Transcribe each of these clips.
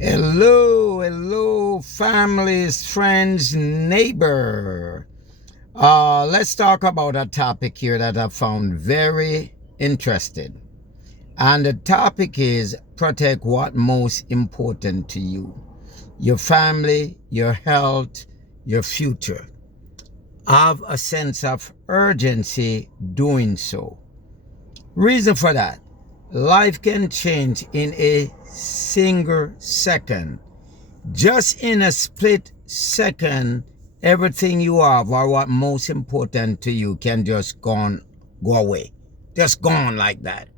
Hello, hello, families, friends, neighbor. Let's talk about a topic here that I found very interesting. And the topic is protect what most important to you. Your family, your health, your future. Have a sense of urgency doing so. Reason for that. Life can change in a single second. Just in a split second, everything you have or what most important to you can just go away. Just gone like that.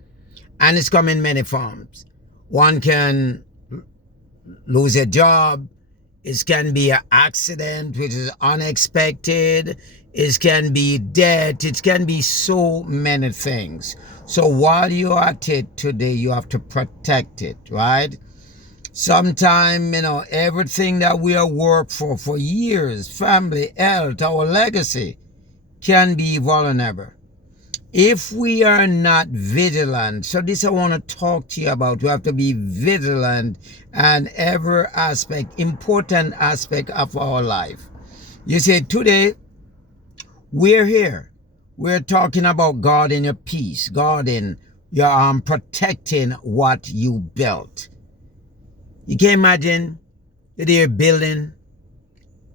And it's come in many forms. One can lose a job. It can be an accident, which is unexpected. It can be death. It can be so many things. So while you're at it today, you have to protect it, right? Sometimes, everything that we have worked for years, family, health, our legacy, can be vulnerable. If we are not vigilant, so this I want to talk to you about. We have to be vigilant and every aspect, important aspect of our life. You see, today, we're here. We're talking about guarding your peace, guarding your protecting what you built. You can imagine that you're building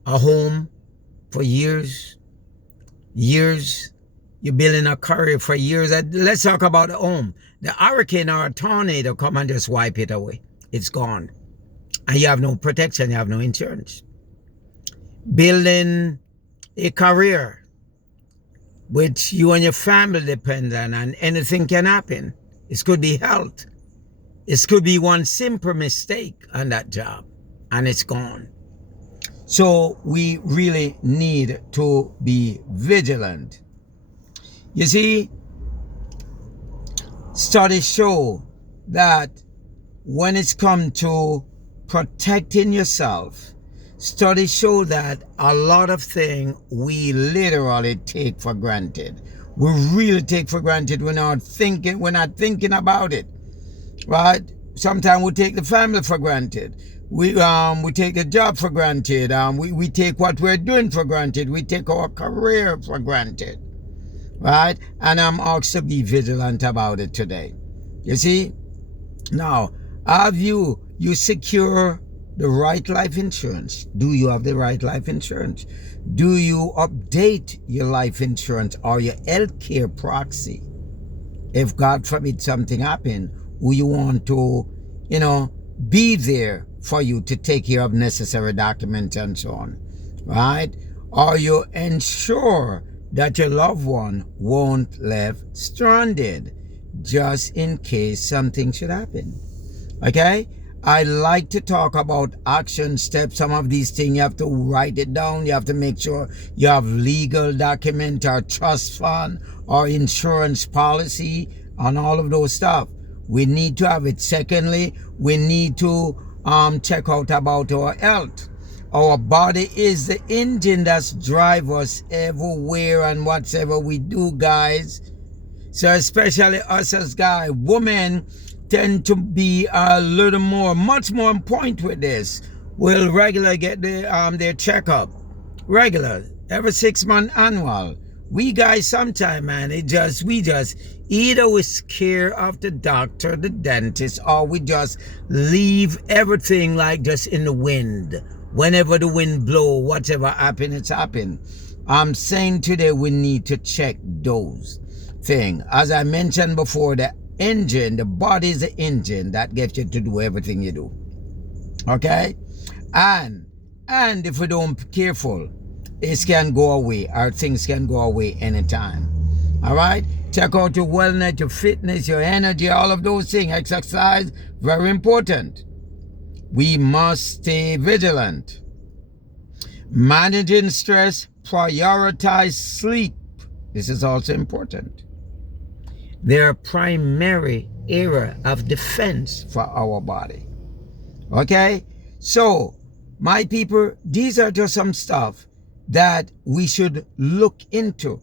a home for years. You're building a career for years. Let's talk about the home. The hurricane or a tornado come and just wipe it away. It's gone. And you have no protection. You have no insurance. Building a career which you and your family depend on, and anything can happen. It could be health. It could be one simple mistake on that job, and it's gone. So we really need to be vigilant. You see, studies show that when it's come to protecting yourself, studies show that a lot of things we literally take for granted. We really take for granted. We're not thinking about it. Right? Sometimes we take the family for granted. We take the job for granted. We take what we're doing for granted. We take our career for granted. Right? And I'm asked to be vigilant about it today. You see? Now, have you secure the right life insurance? Do you have the right life insurance? Do you update your life insurance or your health care proxy? If God forbid something happen, who you want to, be there for you to take care of necessary documents and so on, right? Or you ensure that your loved one won't left stranded just in case something should happen, okay? I like to talk about action steps. Some of these things, you have to write it down. You have to make sure you have legal document or trust fund or insurance policy on all of those stuff. We need to have it. Secondly, we need to check out about our health. Our body is the engine that's drive us everywhere and whatever we do, guys. So especially us as guys, women tend to be a little much more on point with this. We'll regularly get their checkup. Regular, every 6 month annual. We guys sometime, man, we just either we scare of the doctor, the dentist, or we just leave everything like just in the wind. Whenever the wind blow, whatever happen, it's happen. I'm saying today we need to check those things. As I mentioned before, the engine, the body is the engine that gets you to do everything you do. Okay? And if we don't be careful, it can go away, or things can go away anytime. All right? Check out your wellness, your fitness, your energy, all of those things. Exercise, very important. We must stay vigilant. Managing stress, prioritize sleep. This is also important. They're a primary area of defense for our body. Okay? So, my people, these are just some stuff that we should look into.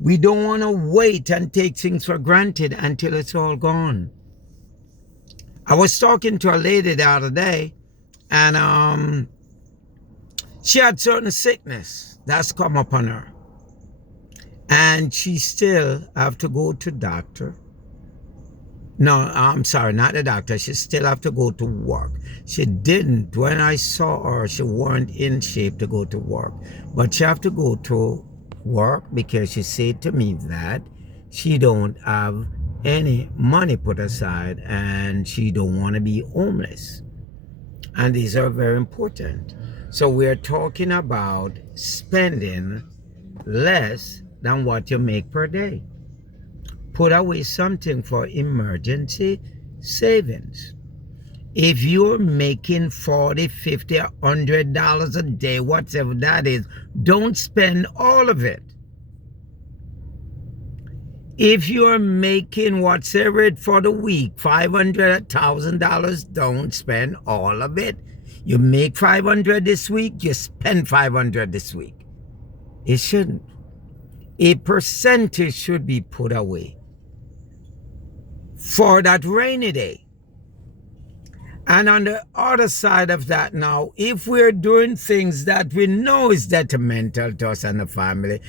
We don't want to wait and take things for granted until it's all gone. I was talking to a lady the other day, and she had certain sickness that's come upon her, and she still have to go to doctor. No, I'm sorry, not the doctor. She still have to go to work. She didn't. When I saw her, she weren't in shape to go to work. But she have to go to work because she said to me that she don't have any money put aside and she don't want to be homeless. And these are very important. So we're talking about spending less than what you make per day. Put away something for emergency savings. If you're making $40, $50, $100 a day, whatever that is, don't spend all of it. If you're making whatever it for the week, $500, $1,000, don't spend all of it. You make $500 this week, you spend $500 this week. It shouldn't. A percentage should be put away for that rainy day. And on the other side of that now, if we're doing things that we know is detrimental to us and the family,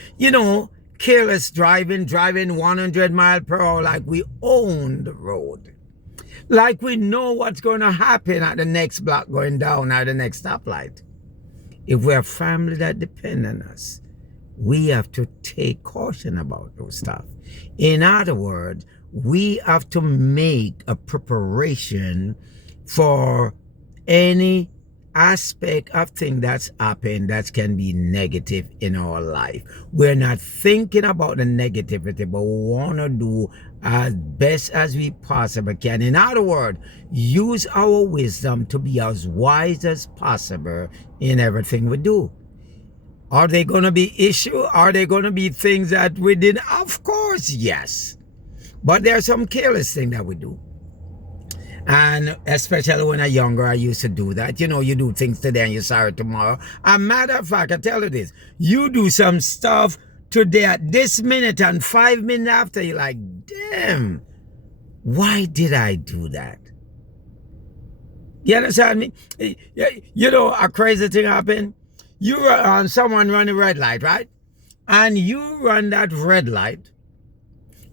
careless driving 100 miles per hour like we own the road. Like we know what's going to happen at the next block going down or the next stoplight. If we're a family that depend on us, we have to take caution about those stuff. In other words, we have to make a preparation for any aspect of thing that's happened that can be negative in our life. We're not thinking about the negativity, but we want to do as best as we possibly can. In other words, use our wisdom to be as wise as possible in everything we do. Are there going to be issues? Are there going to be things that we did? Of course, yes. But there are some careless things that we do. And especially when I'm younger, I used to do that. You do things today and you're sorry tomorrow. As a matter of fact, I tell you this. You do some stuff today at this minute and 5 minutes after, you're like, damn, why did I do that? You understand me? A crazy thing happened. Someone run a red light, right? And you run that red light.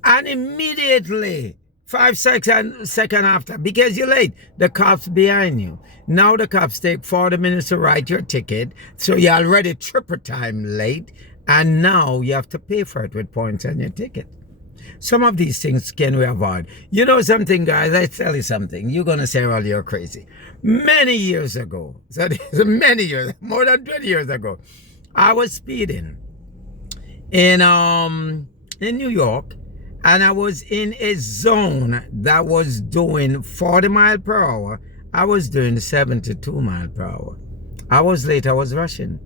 And immediately, 5 seconds after, because you're late, the cops behind you. Now the cops take 40 minutes to write your ticket, so you're already triple time late, and now you have to pay for it with points on your ticket. Some of these things can we avoid. You know something, guys? I tell you something. You're going to say, well, you're crazy. Many years ago, more than 20 years ago, I was speeding in New York. And I was in a zone that was doing 40 miles per hour. I was doing 72 miles per hour. I was late. I was rushing.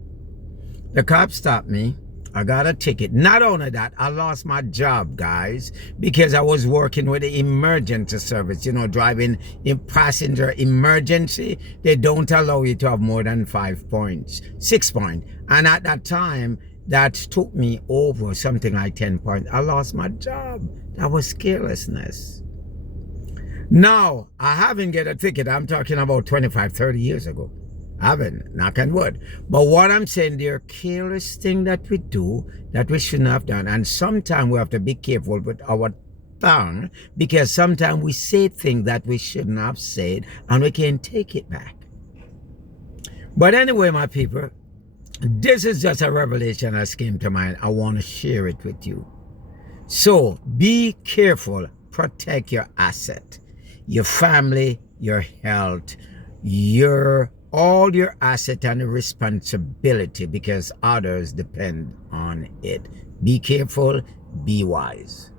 The cop stopped me. I got a ticket. Not only that, I lost my job, guys, because I was working with the emergency service, driving in passenger emergency. They don't allow you to have more than 5 points, 6 points. And at that time, that took me over something like 10 points. I lost my job. That was carelessness. Now, I haven't get a ticket. I'm talking about 25, 30 years ago. I haven't, knock on wood. But what I'm saying, there are careless things that we do that we shouldn't have done. And sometimes we have to be careful with our tongue, because sometimes we say things that we shouldn't have said and we can't take it back. But anyway, my people, this is just a revelation that came to mind. I want to share it with you. So be careful. Protect your asset, your family, your health, all your asset and responsibility, because others depend on it. Be careful. Be wise.